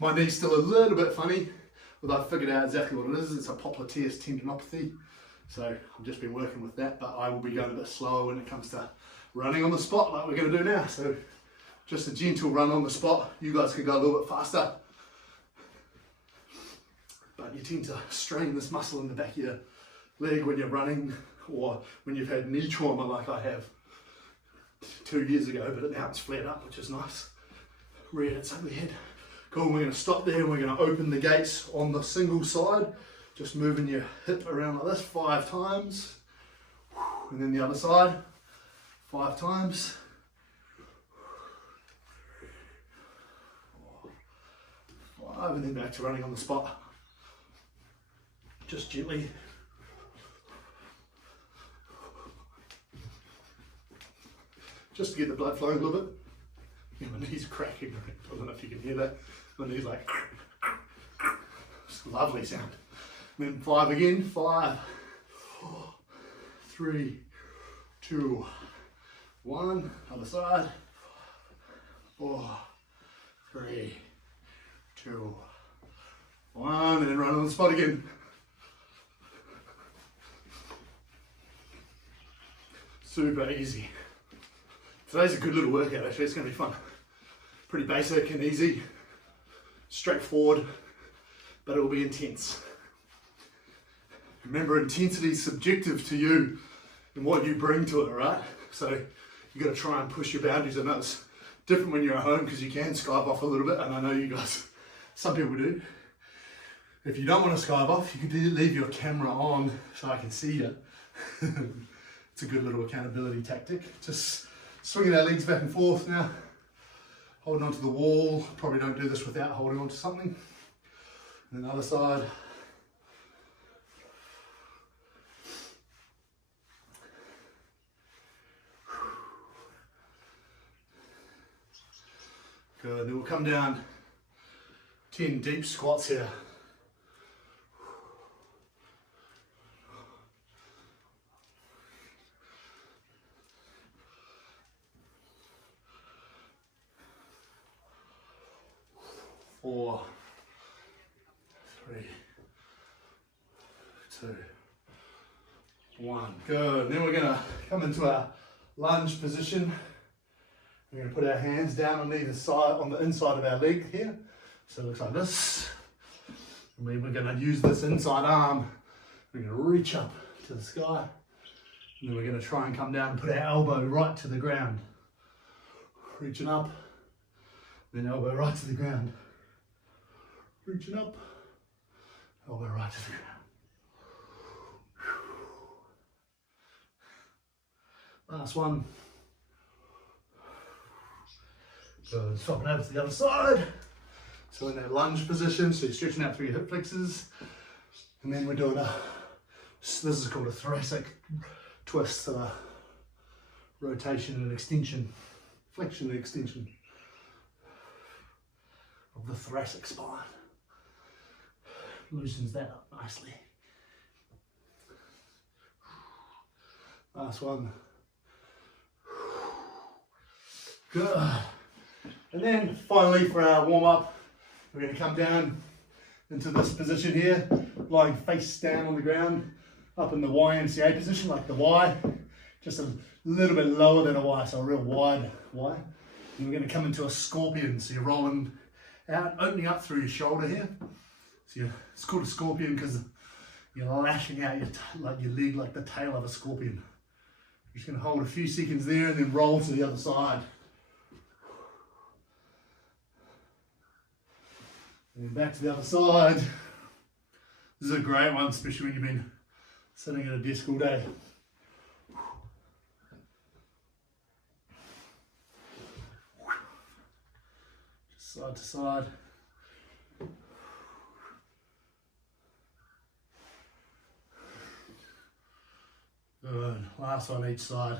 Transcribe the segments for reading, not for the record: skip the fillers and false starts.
My knee's still a little bit funny, but I've figured out exactly what it is. It's a popliteus tendinopathy. So I've just been working with that, but I will be going a bit slower when it comes to running on the spot like we're going to do now. So just a gentle run on the spot. You guys can go a little bit faster. But you tend to strain this muscle in the back of your leg when you're running, or when you've had knee trauma like I have 2 years ago, but now it's flared up, which is nice. Reared its ugly head. Cool, we're going to stop there and we're going to open the gates on the single side, just moving your hip around like this 5 times, and then the other side 5 times. 5, and then back to running on the spot. Just gently. Just to get the blood flowing a little bit. Yeah, my knee's cracking. I don't know if you can hear that. My knee's like, it's a lovely sound. And then 5 again. 5, 4, 3, 2, 1. Other side. 4, 3, 2, 1. And then run on the spot again. Super easy. Today's a good little workout actually, it's going to be fun. Pretty basic and easy, straightforward, but it will be intense. Remember, intensity is subjective to you and what you bring to it, right? So you got to try and push your boundaries. I know it's different when you're at home because you can Skype off a little bit, and I know you guys, some people do. If you don't want to Skype off, you can leave your camera on so I can see you. It's a good little accountability tactic. Just swinging our legs back and forth now, holding onto the wall. Probably don't do this without holding onto something. And then the other side. Good, then we'll come down 10 deep squats here. Four, 3, 2, 1. Good. And then we're going to come into our lunge position. We're going to put our hands down on either side, on the inside of our leg here. So it looks like this. And we're going to use this inside arm. We're going to reach up to the sky. And then we're going to try and come down and put our elbow right to the ground. Reaching up, then elbow right to the ground. Reaching up, elbow right to the ground. Last one. Good, swapping over to the other side. So in that lunge position, so you're stretching out through your hip flexors. And then we're doing this is called a thoracic twist, rotation and extension, flexion and extension of the thoracic spine. Loosens that up nicely. Last one. Good. And then finally for our warm up, we're going to come down into this position here, lying face down on the ground, up in the YMCA position, like the Y, just a little bit lower than a Y, so a real wide Y. And we're going to come into a scorpion, so you're rolling out, opening up through your shoulder here. So it's called a scorpion because you're lashing out your leg like the tail of a scorpion. You're just going to hold a few seconds there and then roll to the other side. And then back to the other side. This is a great one, especially when you've been sitting at a desk all day. Just side to side. Good. Last one each side.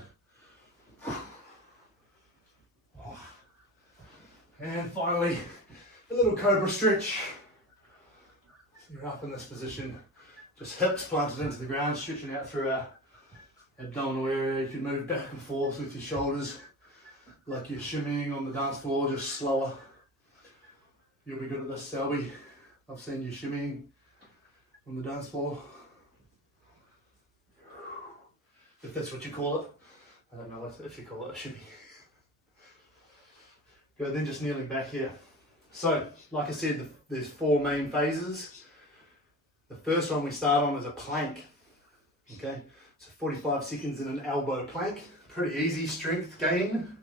And finally, a little cobra stretch. So you're up in this position, just hips planted into the ground, stretching out through our abdominal area. You can move back and forth with your shoulders like you're shimmying on the dance floor, just slower. You'll be good at this, Selby. I've seen you shimmying on the dance floor. If that's what you call it. I don't know if you call it a shimmy. Good, then just kneeling back here. So, like I said, there's 4 main phases. The first one we start on is a plank. Okay, so 45 seconds in an elbow plank. Pretty easy strength gain,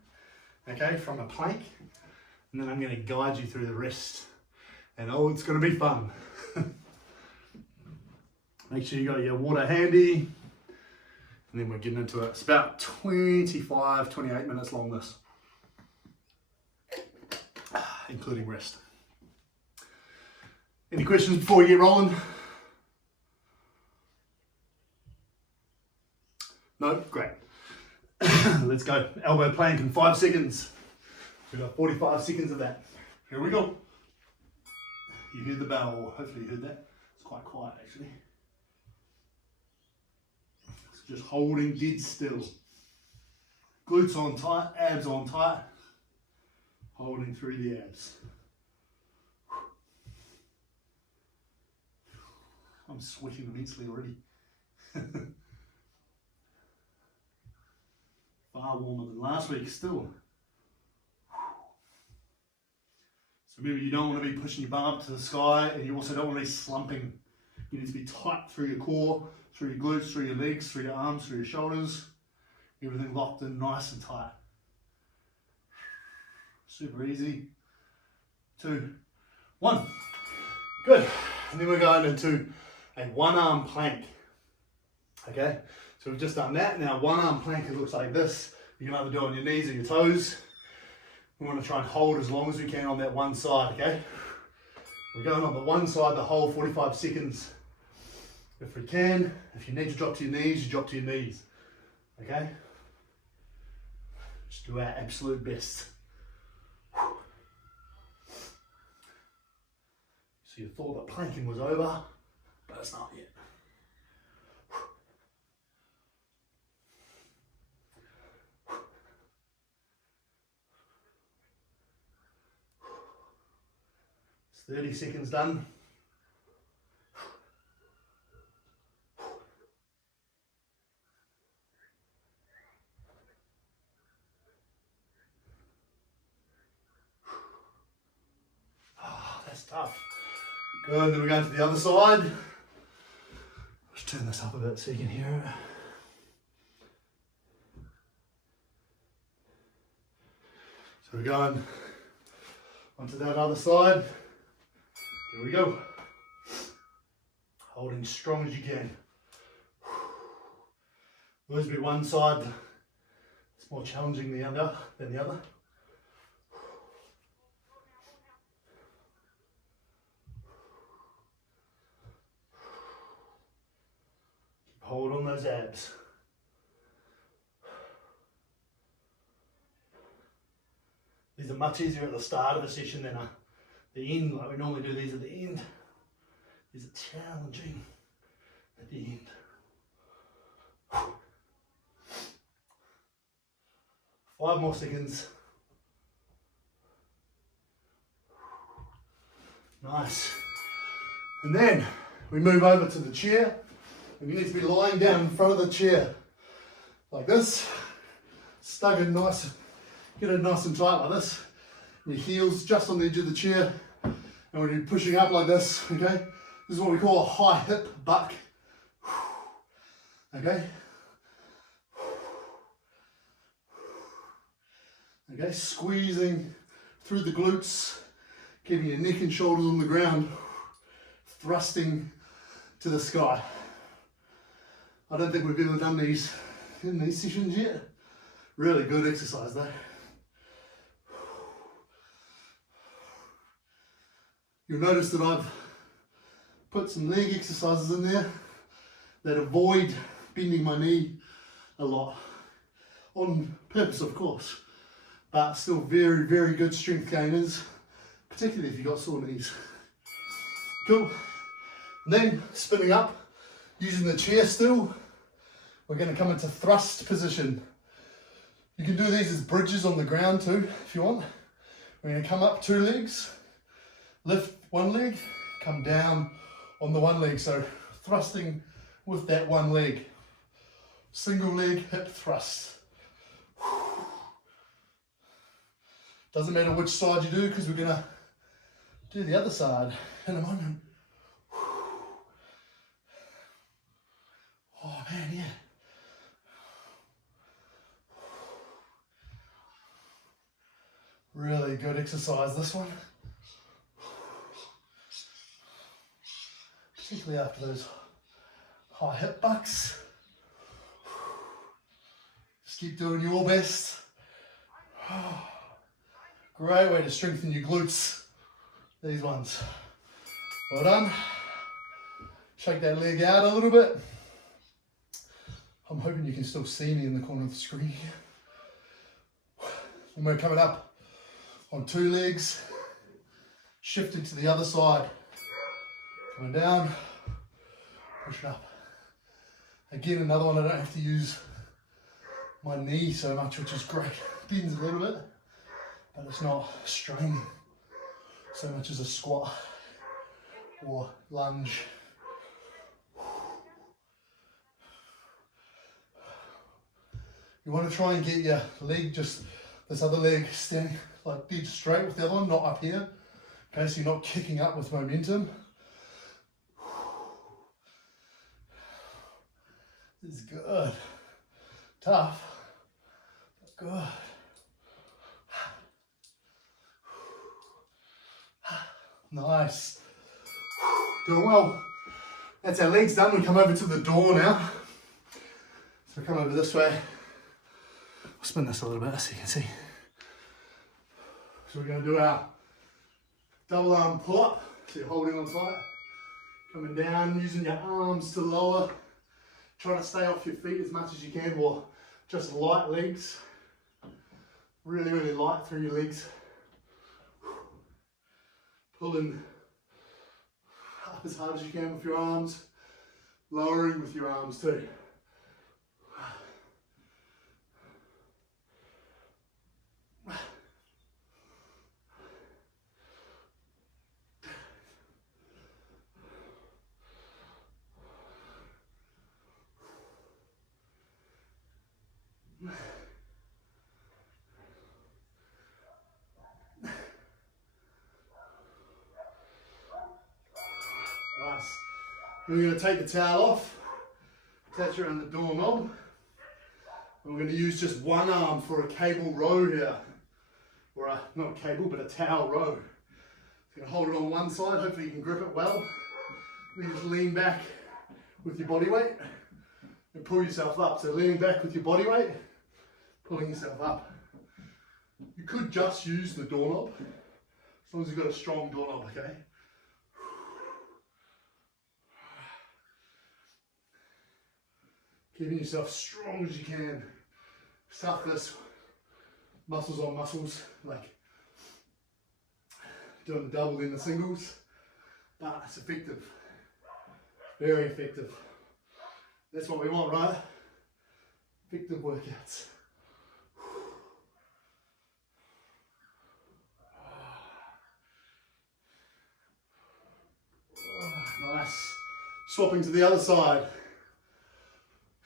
okay, from a plank. And then I'm going to guide you through the rest. And oh, it's going to be fun. Make sure you got your water handy. And then we're getting into it. It's about 25, 28 minutes long, this. Including rest. Any questions before we get rolling? No? Great. Let's go. Elbow plank in 5 seconds. We've got 45 seconds of that. Here we go. You heard the bell. Hopefully you heard that. It's quite quiet actually. So just holding dead still. Glutes on tight, abs on tight. Holding through the abs. I'm sweating immensely already. Far warmer than last week still. So remember, you don't want to be pushing your bum up to the sky, and you also don't want to be slumping. You need to be tight through your core, through your glutes, through your legs, through your arms, through your shoulders. Everything locked in nice and tight. Super easy. 2, 1. Good. And then we're going into a 1-arm plank. Okay, so we've just done that. Now 1-arm plank, it looks like this. You can either do it on your knees or your toes. We want to try and hold as long as we can on that one side, okay? We're going on the one side the whole 45 seconds. If we can, if you need to drop to your knees, you drop to your knees, okay? Just do our absolute best. So you thought that planking was over, but it's not yet. 30 seconds done. Ah, that's tough. Good, then we're going to the other side. Let's turn this up a bit so you can hear it. So we're going onto that other side. Here we go. Holding strong as you can. Always be one side. It's more challenging than the other. Hold on those abs. These are much easier at the start of the session than the end, like we normally do these at the end. These are challenging at the end. 5 more seconds. Nice. And then we move over to the chair. And you need to be lying down in front of the chair like this. Stuck in nice, get it nice and tight like this. Your heels just on the edge of the chair. And when you're pushing up like this, okay, this is what we call a high hip buck. Okay? Okay, squeezing through the glutes, keeping your neck and shoulders on the ground, thrusting to the sky. I don't think we've ever done these in these sessions yet. Really good exercise though. You'll notice that I've put some leg exercises in there that avoid bending my knee a lot. On purpose, of course, but still very, very good strength gainers, particularly if you've got sore knees. Cool. And then spinning up, using the chair still, we're going to come into thrust position. You can do these as bridges on the ground too, if you want. We're going to come up 2 legs, lift one leg, come down on the one leg. So thrusting with that one leg. Single leg hip thrust. Doesn't matter which side you do, because we're gonna do the other side in a moment. Oh man, yeah. Really good exercise, this one. Particularly after those high hip bucks. Just keep doing your best. Great way to strengthen your glutes, these ones. Well done. Shake that leg out a little bit. I'm hoping you can still see me in the corner of the screen here. And we're coming up on two legs, shifting to the other side. Coming down, push it up. Again, another one I don't have to use my knee so much, which is great. Bends a little bit, but it's not straining so much as a squat or lunge. You want to try and get your leg, just this other leg, standing like dead straight with the other one, not up here. Okay, so you're not kicking up with momentum. This is good. Tough, but good. Nice. Doing well. That's our legs done. We come over to the door now. So we come over this way. I'll spin this a little bit so you can see. So we're going to do our double arm pull up. So you're holding on tight. Coming down, using your arms to lower. Trying to stay off your feet as much as you can, or just light legs. Really, really light through your legs. Pulling up as hard as you can with your arms. Lowering with your arms too. Nice. We're going to take the towel off, attach it around the doorknob. And we're going to use just one arm for a cable row here. Or not a cable, but a towel row. So you're going to hold it on one side, hopefully you can grip it well. Then just lean back with your body weight and pull yourself up. So leaning back with your body weight, pulling yourself up. You could just use the doorknob, as long as you've got a strong doorknob, okay? Keeping yourself strong as you can. Toughness, muscles on muscles, like doing the double in the singles, but it's effective, very effective. That's what we want, right? Effective workouts. Nice. Swapping to the other side.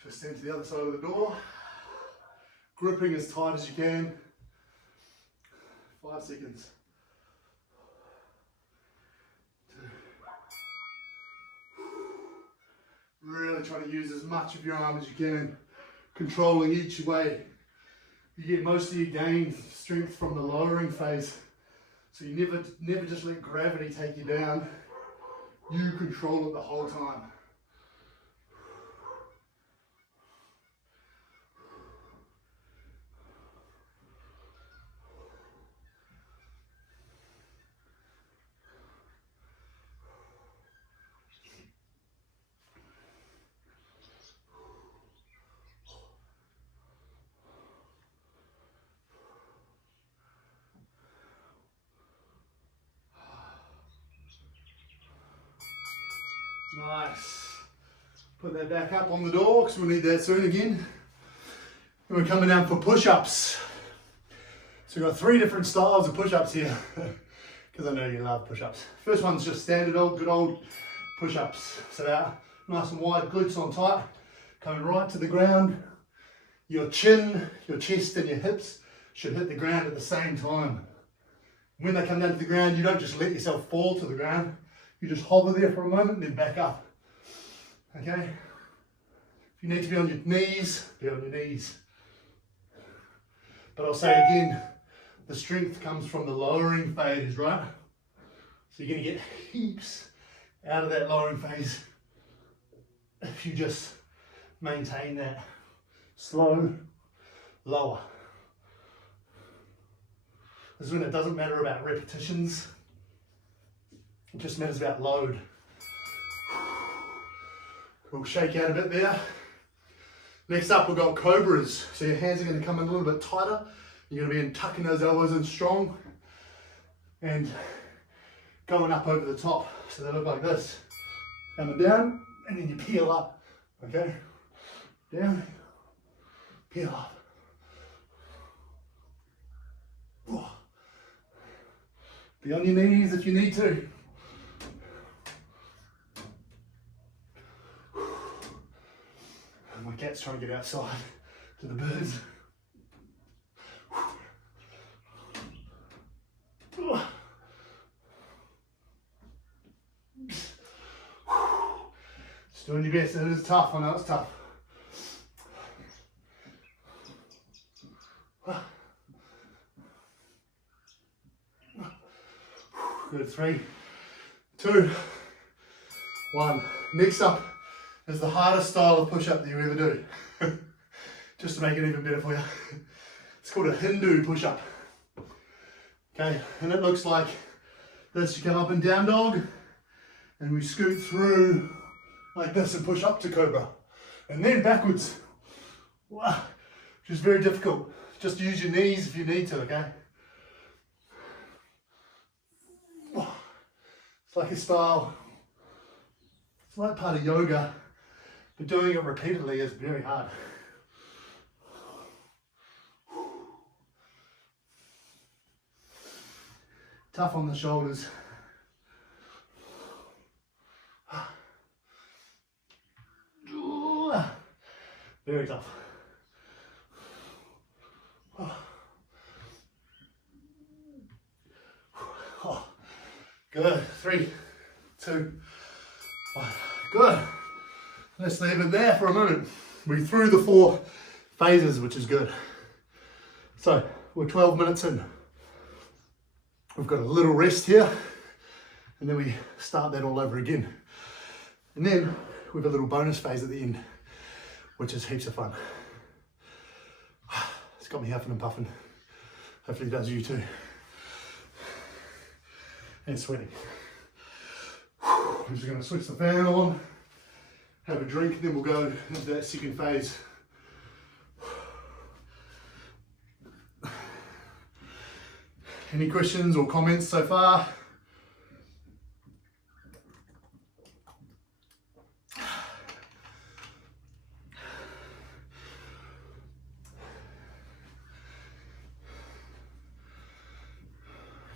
So stand to the other side of the door. Gripping as tight as you can. 5 seconds. 2. Really trying to use as much of your arm as you can. Controlling each way. You get most of your gain strength from the lowering phase. So you never just let gravity take you down. You control it the whole time. Nice. Put that back up on the door because we'll need that soon again. And we're coming down for push-ups. So we've got 3 different styles of push-ups here. because I know you love push-ups. First one's just standard good old push-ups. So they're nice and wide, glutes on tight, coming right to the ground. Your chin, your chest and your hips should hit the ground at the same time. When they come down to the ground, you don't just let yourself fall to the ground. You just hover there for a moment and then back up. Okay? If you need to be on your knees, be on your knees. But I'll say again, the strength comes from the lowering phase, right? So you're going to get heaps out of that lowering phase if you just maintain that slow, lower. This is when it doesn't matter about repetitions, it just matters about load. We'll shake out a bit there. Next up, we've got cobras. So your hands are going to come in a little bit tighter. You're going to be tucking those elbows in strong and going up over the top. So they look like this. Coming down, and then you peel up. Okay? Down, peel up. Be on your knees if you need to. My cat's trying to get outside to the birds. Just doing your best. It is tough. I know it's tough. Good. 3, 2, 1. Next up is the hardest style of push-up that you ever do. Just to make it even better for you. It's called a Hindu push-up. Okay, and it looks like this. You come up in down dog, and we scoot through like this and push up to cobra. And then backwards. Wow, which is very difficult. Just use your knees if you need to, okay? It's like a style, it's like part of yoga, but doing it repeatedly is very hard. Tough on the shoulders. Very tough. Good. 3, 2, 1. Good. Let's leave it there for a moment. We threw the 4 phases, which is good. So we're 12 minutes in. We've got a little rest here, and then we start that all over again. And then we have a little bonus phase at the end, which is heaps of fun. It's got me huffing and puffing. Hopefully it does you too. And sweating. I'm just going to switch the fan on, have a drink, then we'll go into that second phase. Any questions or comments so far?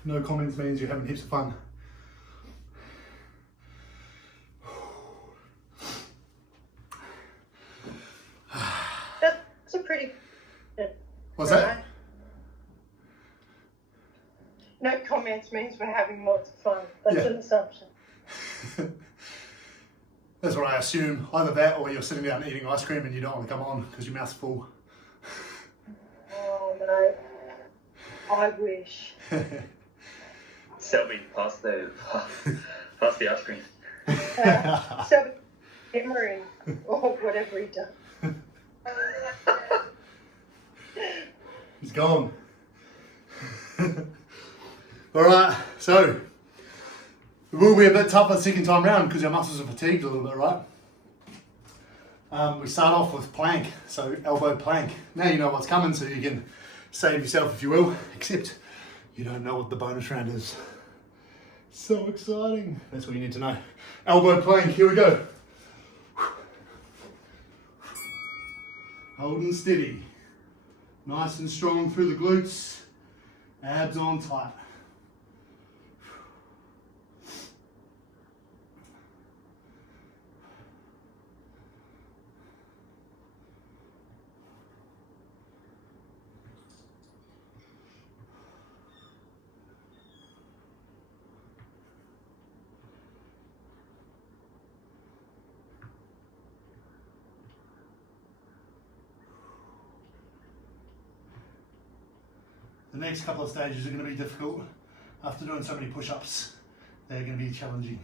No comments means you're having heaps of fun. That's a pretty good. What's that? No comments means we're having lots of fun. That's an assumption. That's what I assume. Either that or you're sitting down eating ice cream and you don't want to come on because your mouth's full. Oh no. I wish. Selby, pass the ice cream. So, Emery, or whatever he does. He's gone. Alright, so it will be a bit tougher the second time round because our muscles are fatigued a little bit, right? We start off with plank, so elbow plank. Now you know what's coming, so you can save yourself if you will, except you don't know what the bonus round is. So exciting. That's what you need to know. Elbow plank, here we go. Holding steady. Nice and strong through the glutes. Abs on tight. The next couple of stages are going to be difficult. After doing so many push-ups, they're going to be challenging.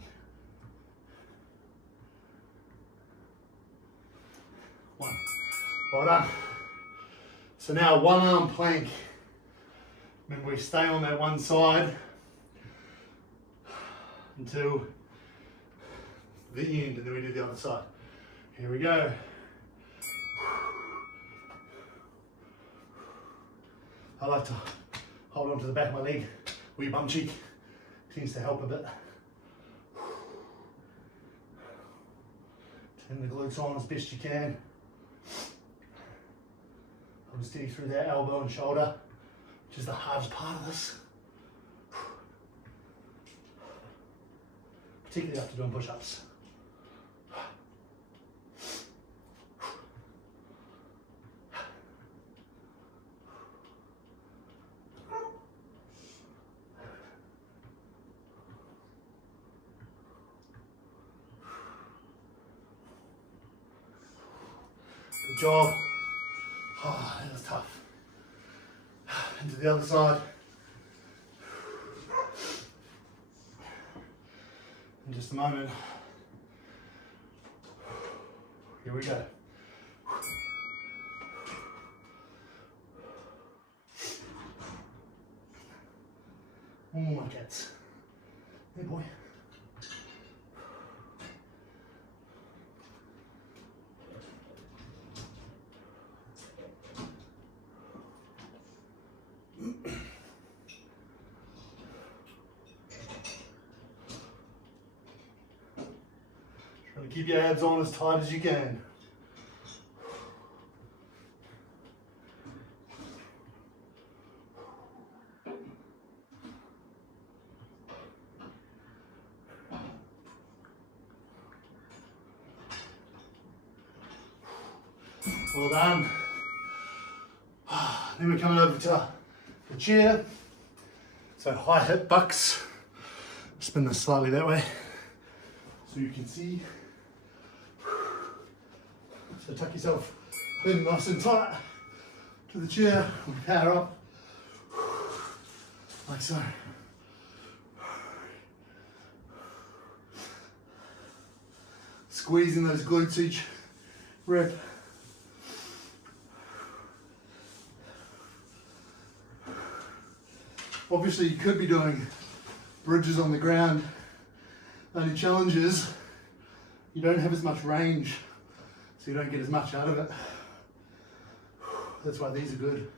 One. Well done. So now one arm plank. Remember, we stay on that one side until the end, and then we do the other side. Here we go. I like to hold on to the back of my leg, wee bum cheek. Seems to help a bit. Turn the glutes on as best you can. Hold steady through that elbow and shoulder, which is the hardest part of this. Particularly after doing push-ups. Good job. Oh, that was tough. Into the other side. In just a moment. Here we go. One more, cats. Hey, boy. Try to keep your abs on as tight as you can. Well done. Then we're coming over to the chair. So high hip bucks. Spin this slightly that way so you can see. So tuck yourself in nice and tight to the chair. We'll power up like so. Squeezing those glutes each rep. Obviously you could be doing bridges on the ground. Only challenge is you don't have as much range, so you don't get as much out of it. That's why these are good.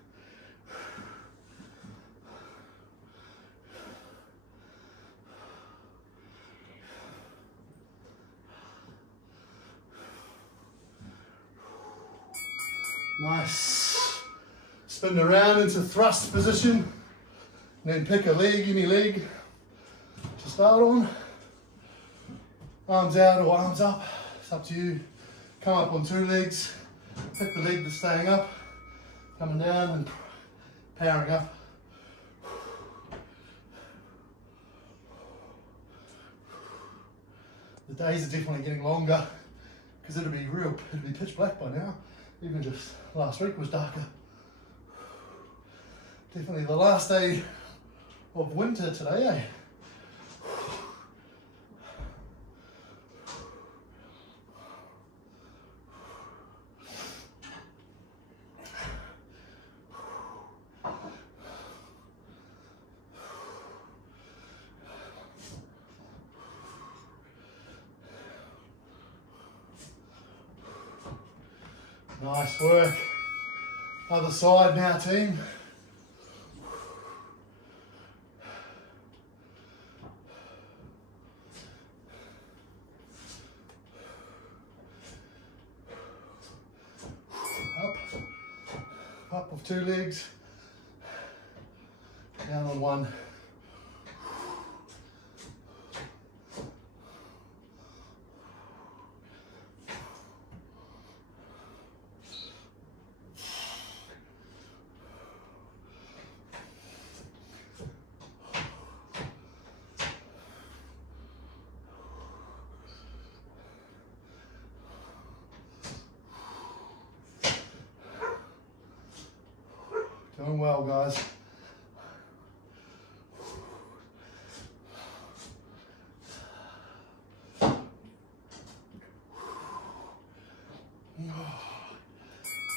Nice. Spin around into thrust position. And then pick a leg, any leg to start on. Arms out or arms up, it's up to you. Come up on two legs, pick the leg that's staying up, coming down and powering up. The days are definitely getting longer because it'll be pitch black by now. Even just last week was darker. Definitely the last day of winter today, eh? Nice work. Other side now, team. Up with two legs, down on one. Doing well, guys.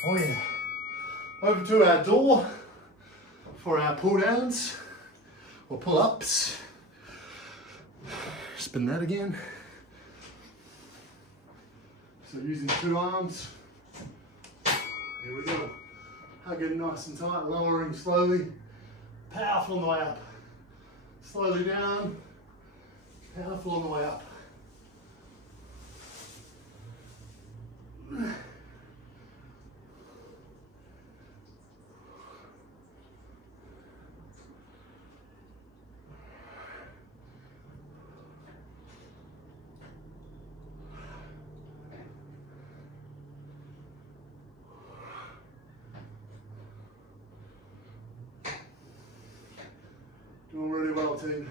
Oh yeah. Over to our door for our pull downs or pull ups. Spin that again. So using 2 arms. Here we go. Hugging nice and tight, lowering slowly. Powerful on the way up. Slowly down. Powerful on the way up. Doing really well, team.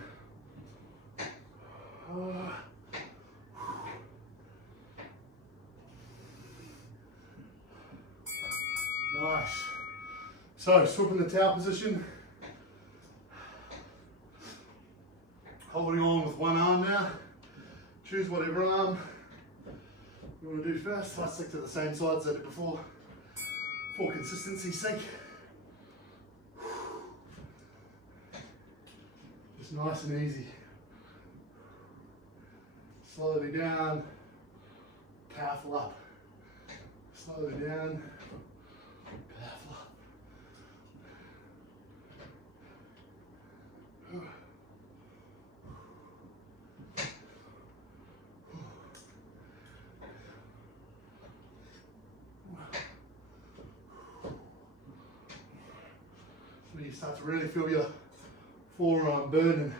Nice. So, swapping the towel position. Holding on with 1 arm now. Choose whatever arm you want to do first. I stick to the same side as I did before for consistency's sake. Just nice and easy. Slowly down, powerful up. Slowly down, powerful up. When you start to really feel your forearm burning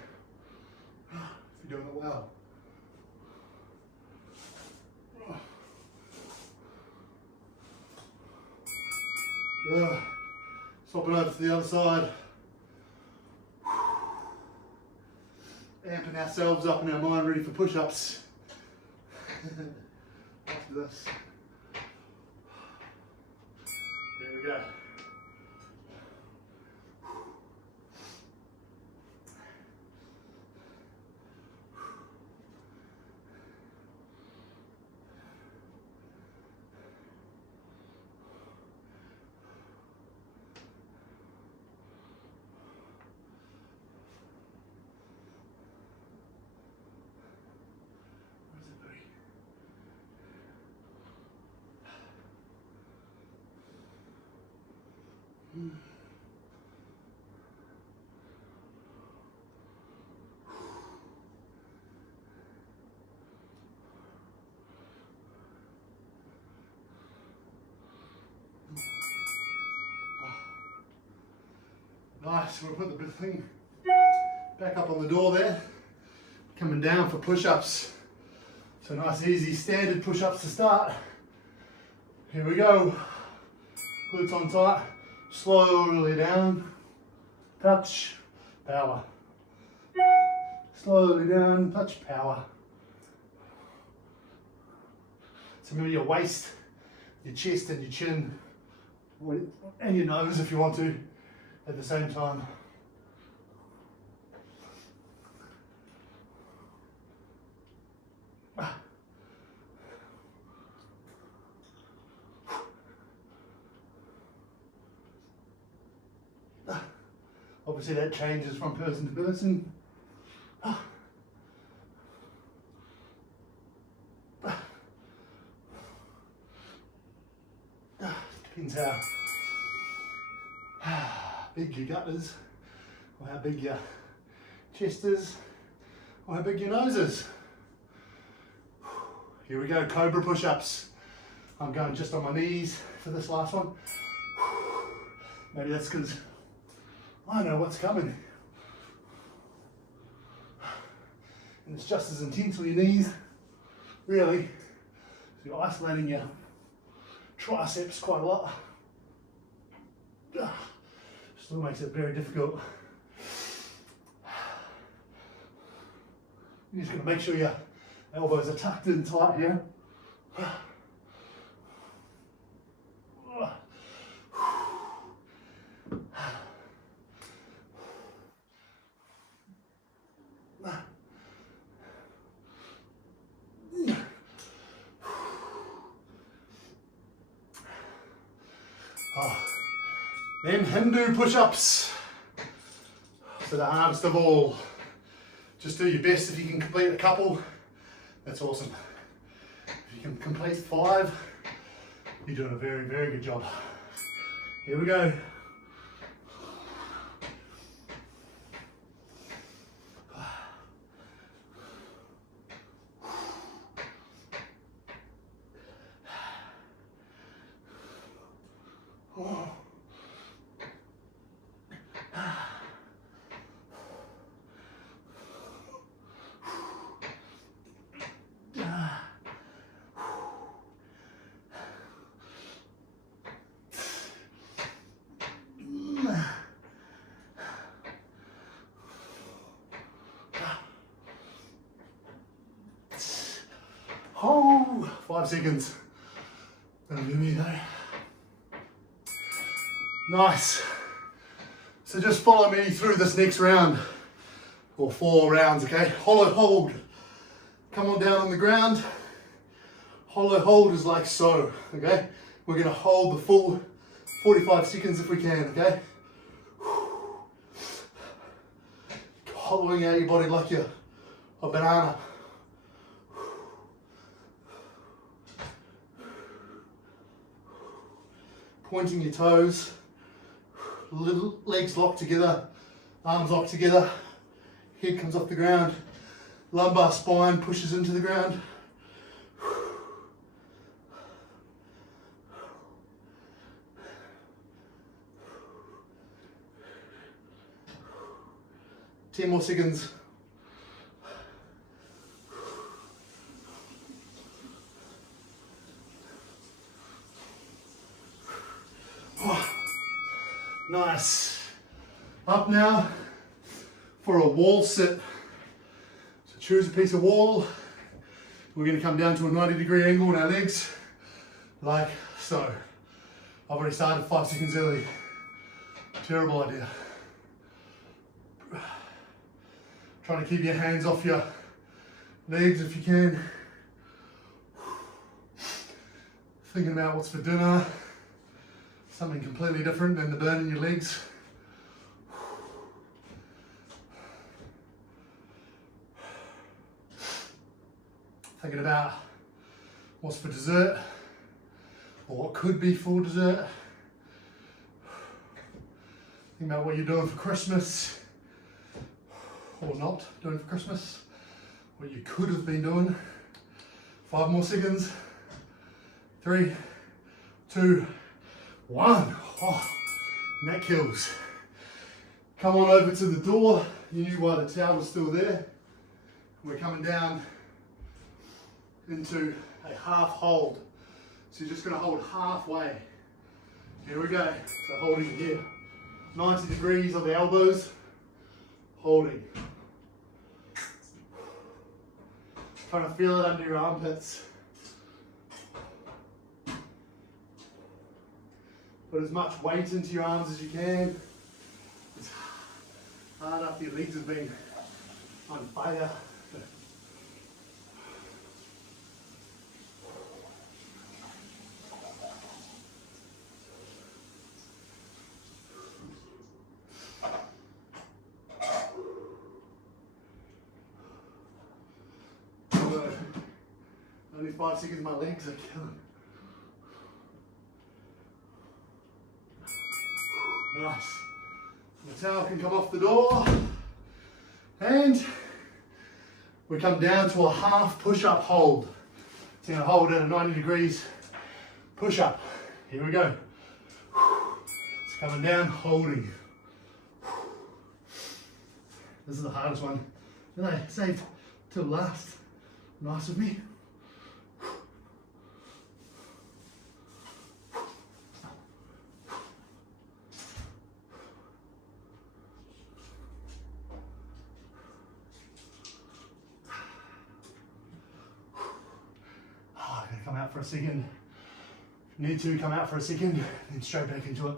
if you're doing it well. Good. Swapping over to the other side. Amping ourselves up in our mind, ready for push-ups. After this. There we go. Nice, we'll put the thing back up on the door there. Coming down for push-ups. So nice, easy, standard push-ups to start. Here we go. Glutes on tight, slowly down, touch, power. Slowly down, touch, power. So remember your waist, your chest and your chin, and your nose if you want to, at the same time. Obviously that changes from person to person. Depends how big your gut is, or how big your chest is, or how big your nose is. Here we go, cobra push-ups. I'm going just on my knees for this last one. Maybe that's because I know what's coming. And it's just as intense on your knees, really. So you're isolating your triceps quite a lot. Still makes it very difficult. You're just going to make sure your elbows are tucked in tight here. Then Hindu push-ups. So the hardest of all. Just do your best if you can complete a couple. That's awesome. If you can complete 5, you're doing a very, very good job. Here we go. Oh, 5 seconds. That'll do me though. Nice. So just follow me through this next round, or 4 rounds, okay? Hollow hold. Come on down on the ground. Hollow hold is like so, okay? We're gonna hold the full 45 seconds if we can, okay? Hollowing out your body like you're a banana. Pointing your toes, little legs locked together, arms locked together, head comes off the ground, lumbar spine pushes into the ground. Ten more seconds. Nice. Up now for a wall sit. So choose a piece of wall. We're going to come down to a 90-degree angle in our legs, like so. I've already started 5 seconds early. Terrible idea. Trying to keep your hands off your legs if you can. Thinking about what's for dinner. Something completely different than the burn in your legs. Thinking about what's for dessert, or what could be for dessert. Thinking about what you're doing for Christmas, or not doing for Christmas. What you could have been doing. 5 more seconds. 3, 2, 1. Oh, and that kills. Come on over to the door. You knew why the towel was still there. We're coming down into a half hold. So you're just going to hold halfway. Here we go. So holding here. 90 degrees on the elbows. Holding. Trying to feel it under your armpits. Put as much weight into your arms as you can. It's hard after your legs have been on fire. Only 5 seconds, my legs are killing. Nice. The towel can come off the door. And we come down to a half push-up hold. So you're going to hold at a 90 degrees push-up. Here we go. It's coming down, holding. This is the hardest one. Really, saved till last. Nice of me. Come out for a second. Need to come out for a second, then straight back into it.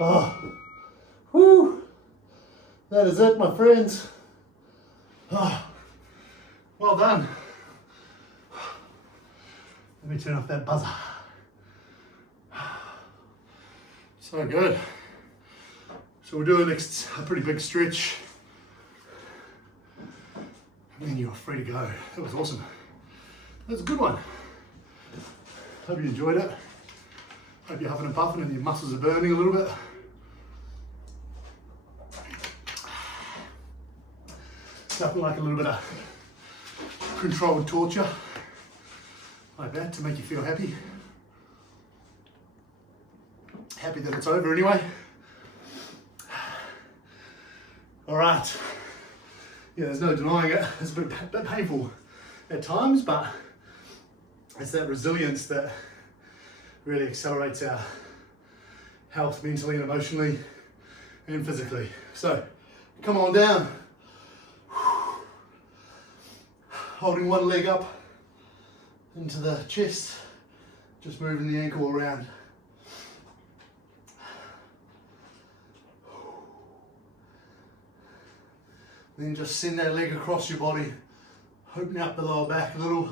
Oh, whew. That is it, my friends. Oh, well done. Let me turn off that buzzer. So good. So we'll do a pretty big stretch. And then you're free to go. That was awesome. That was a good one. Hope you enjoyed it. Hope you're huffing and puffing and your muscles are burning a little bit. Nothing like a little bit of controlled torture like that to make you feel happy. Happy that it's over anyway. All right. Yeah, there's no denying it. It's a bit painful at times, but it's that resilience that really accelerates our health mentally and emotionally and physically. So come on down. Holding one leg up into the chest, just moving the ankle around. Then just send that leg across your body, opening up the lower back a little.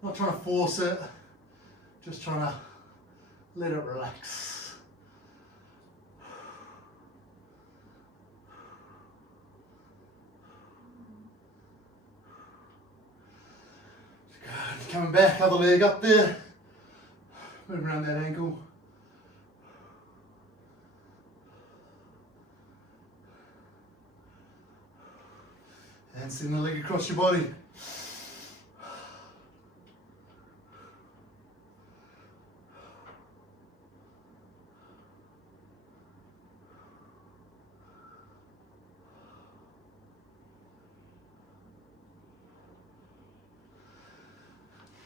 Not trying to force it, just trying to let it relax. Good. Coming back, other leg up there. Move around that ankle. And send the leg across your body.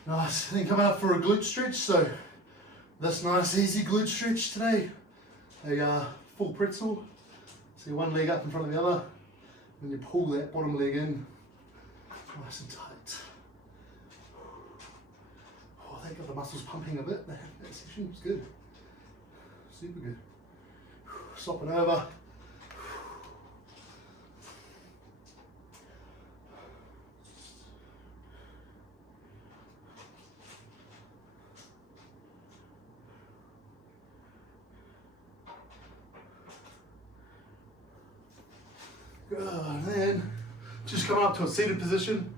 Nice. Then come out for a glute stretch. So this nice easy glute stretch today. A full pretzel. So one leg up in front of the other. And you pull that bottom leg in, nice and tight. Oh, they got the muscles pumping a bit. That session was good. Super good. Swap it over. Good. And then just come up to a seated position.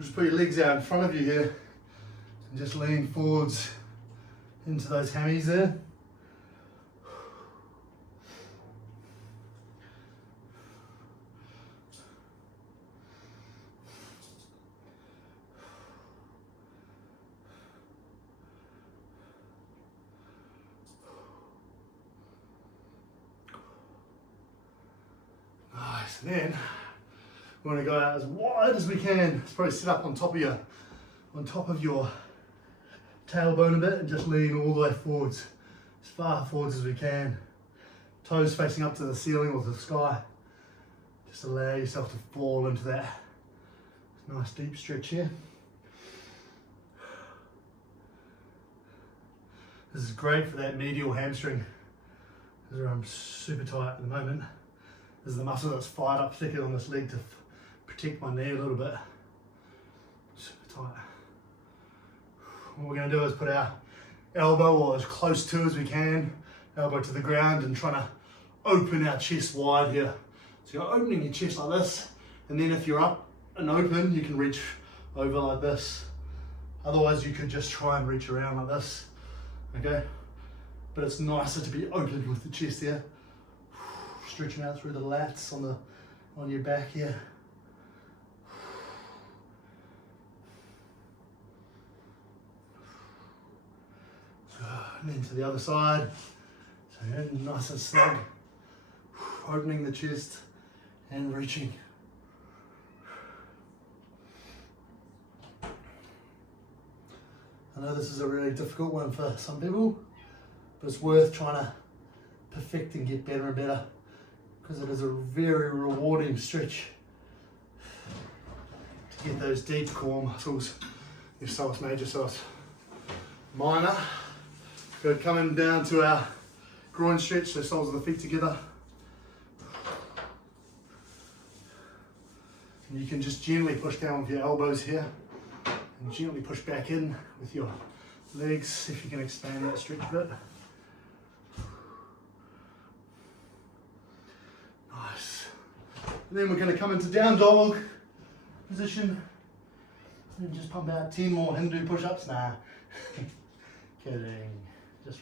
Just put your legs out in front of you here and just lean forwards into those hammies there. Nice. And then we want to go out as wide as we can. It's probably sit up on top of your tailbone a bit and just lean all the way forwards, as far forwards as we can. Toes facing up to the ceiling or to the sky. Just allow yourself to fall into that nice deep stretch here. This is great for that medial hamstring. This is where I'm super tight at the moment. This is the muscle that's fired up thicker on this leg to protect my knee a little bit. Super tight. What we're going to do is put our elbow or as close to as we can, elbow to the ground, and trying to open our chest wide here. So you're opening your chest like this, and then if you're up and open, you can reach over like this. Otherwise, you could just try and reach around like this. Okay? But it's nicer to be open with the chest here. Stretching out through the lats on your back here. And then to the other side. So nice and snug. Opening the chest and reaching. I know this is a really difficult one for some people, but it's worth trying to perfect and get better and better, because it is a very rewarding stretch to get those deep core muscles, your psoas major, psoas minor. Good, coming down to our groin stretch, so soles of the feet together. And you can just gently push down with your elbows here and gently push back in with your legs, see if you can expand that stretch a bit. Nice. And then we're going to come into down dog position and just pump out 10 more Hindu push-ups. Nah, kidding. Just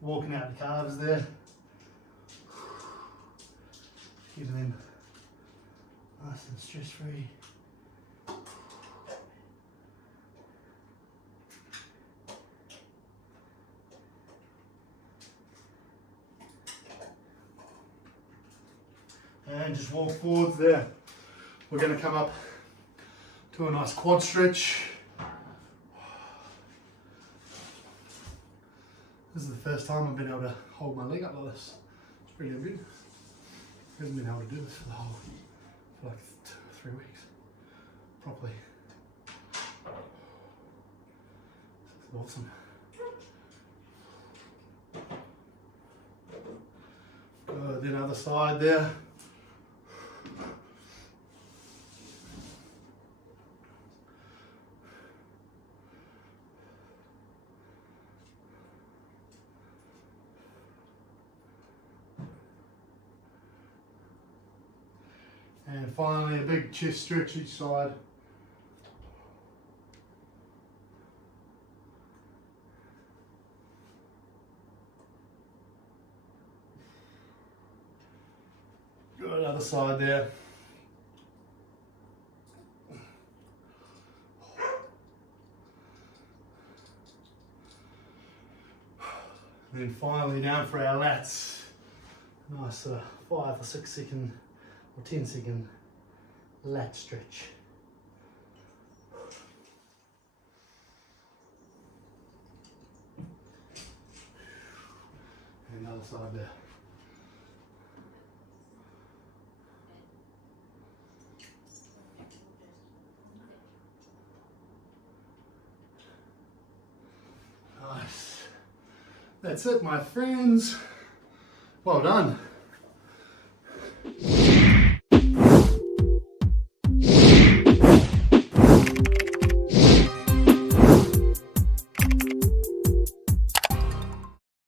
walking out the calves there. Keeping them nice and stress-free. And just walk forwards there. We're going to come up to a nice quad stretch. This is the first time I've been able to hold my leg up like this. It's pretty good. I haven't been able to do this for like 2 or 3 weeks properly. This is awesome. Good, then other side there. And finally a big chest stretch each side. Good, other side there. And then finally down for our lats. Nice 5 or 6 second or 10-second lat stretch. And other side there. Nice. That's it, my friends. Well done.